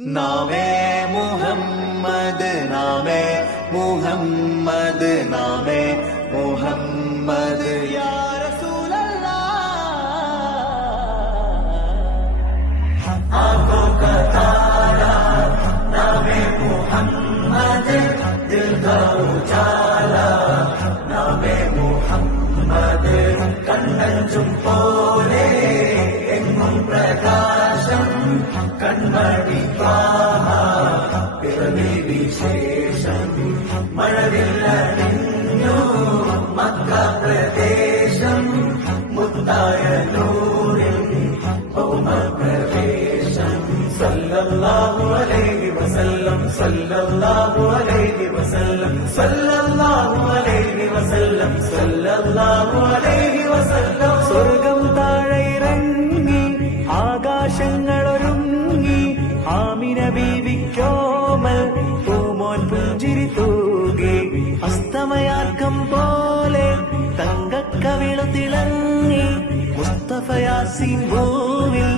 നാമേ മുഹമ്മദ് നാമേ മുഹമ്മദ് നാമേ മുഹമ്മദ് യാ റസൂലല്ലാഹ് ആँखों का तारा नामे मुहम्मद दिल का उजाला नामे मुहम्मद കണ്ണഞ്ചും പോലെ എങ്ങും പ്രകാശം കൺമണി പിറവി വിശേഷം മഴവില്ലു മക്ക പ്രദേശം മുത്തായ നൂറിൽ ഭൗമപ്രവേശം സല്ലല്ലാഹു അലൈഹി വസല്ലം സല്ലല്ലാഹു അലൈഹി വസല്ലം സല്ലല്ലാഹു അലൈഹി വസല്ലം സല്ലല്ലാഹു അലൈഹി വസല്ലം സ്വർഗം താഴെ ഇറങ്ങി ആകാശങ്ങളൊരുങ്ങി ആമിന ബീവിക്കോമൽ പൂമോൻ പുഞ്ചിരി തൂകി അസ്തമയാക്കം പോലെ തങ്കക്കവിളു തിളങ്ങി മുസ്തഫ യാസീൻ ഭൂവിൽ